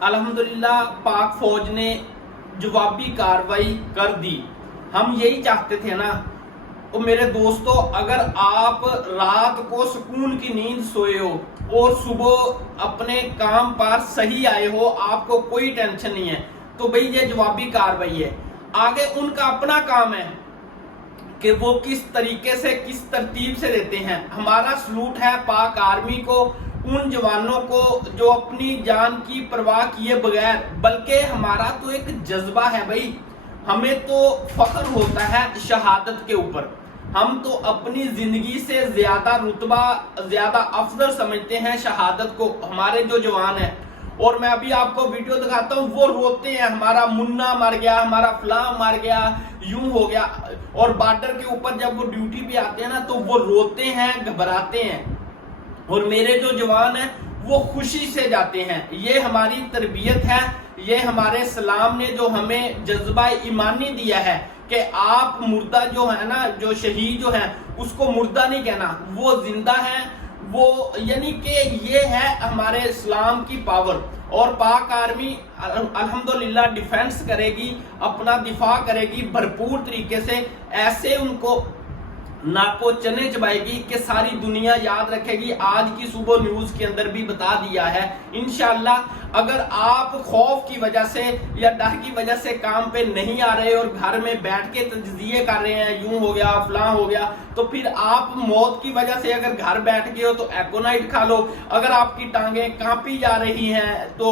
الحمدللہ پاک فوج نے جوابی کاروائی کر دی. ہم یہی چاہتے تھے نا. تو میرے دوستو، اگر آپ رات کو سکون کی نیند سوئے ہو اور صبح اپنے کام پر صحیح آئے ہو، آپ کو کوئی ٹینشن نہیں ہے، تو بھئی یہ جوابی کاروائی ہے. آگے ان کا اپنا کام ہے کہ وہ کس طریقے سے، کس ترتیب سے دیتے ہیں. ہمارا سلوٹ ہے پاک آرمی کو، ان جوانوں کو جو اپنی جان کی پرواہ کیے بغیر، بلکہ ہمارا تو ایک جذبہ ہے بھائی، ہمیں تو فخر ہوتا ہے شہادت کے اوپر. ہم تو اپنی زندگی سے زیادہ رتبہ، زیادہ افضل سمجھتے ہیں شہادت کو. ہمارے جو جوان ہیں، اور میں ابھی آپ کو ویڈیو دکھاتا ہوں، وہ روتے ہیں ہمارا منا مر گیا، ہمارا فلاں مر گیا، یوں ہو گیا. اور بارڈر کے اوپر جب وہ ڈیوٹی پہ آتے ہیں نا، تو وہ روتے ہیں، گھبراتے ہیں. اور میرے جو جوان ہیں وہ خوشی سے جاتے ہیں. یہ ہماری تربیت ہے، یہ ہمارے اسلام نے جو ہمیں جذبہ ایمانی دیا ہے کہ آپ مردہ جو ہے نا، جو شہید جو ہیں، اس کو مردہ نہیں کہنا، وہ زندہ ہیں. وہ یعنی کہ یہ ہے ہمارے اسلام کی پاور. اور پاک آرمی الحمدللہ ڈیفینس کرے گی، اپنا دفاع کرے گی بھرپور طریقے سے. ایسے ان کو ناکو چنے چبائے گی کہ ساری دنیا یاد رکھے گی. آج کی صبح نیوز کے اندر بھی بتا دیا ہے. انشاءاللہ اگر آپ خوف کی وجہ سے یا ڈر کی وجہ سے کام پہ نہیں آ رہے اور گھر میں بیٹھ کے تجزیے کر رہے ہیں، یوں ہو گیا فلاں ہو گیا، تو پھر آپ موت کی وجہ سے اگر گھر بیٹھ گئے ہو تو ایکونائٹ کھا لو. اگر آپ کی ٹانگیں کانپی جا رہی ہیں، تو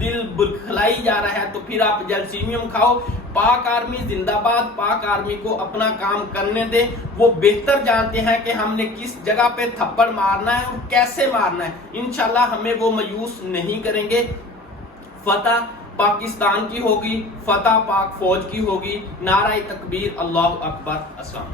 دل بکھلائی جا رہا ہے، تو پھر آپ جلسیمیوم کھاؤ. پاک آرمی زندہ باد. پاک آرمی کو اپنا کام کرنے دیں. وہ بہتر جانتے ہیں کہ ہم نے کس جگہ پہ تھپڑ مارنا ہے اور کیسے مارنا ہے. انشاءاللہ ہمیں وہ مایوس نہیں کریں گے. فتح پاکستان کی ہوگی، فتح پاک فوج کی ہوگی. نعرہ تکبیر، اللہ اکبر. السلام.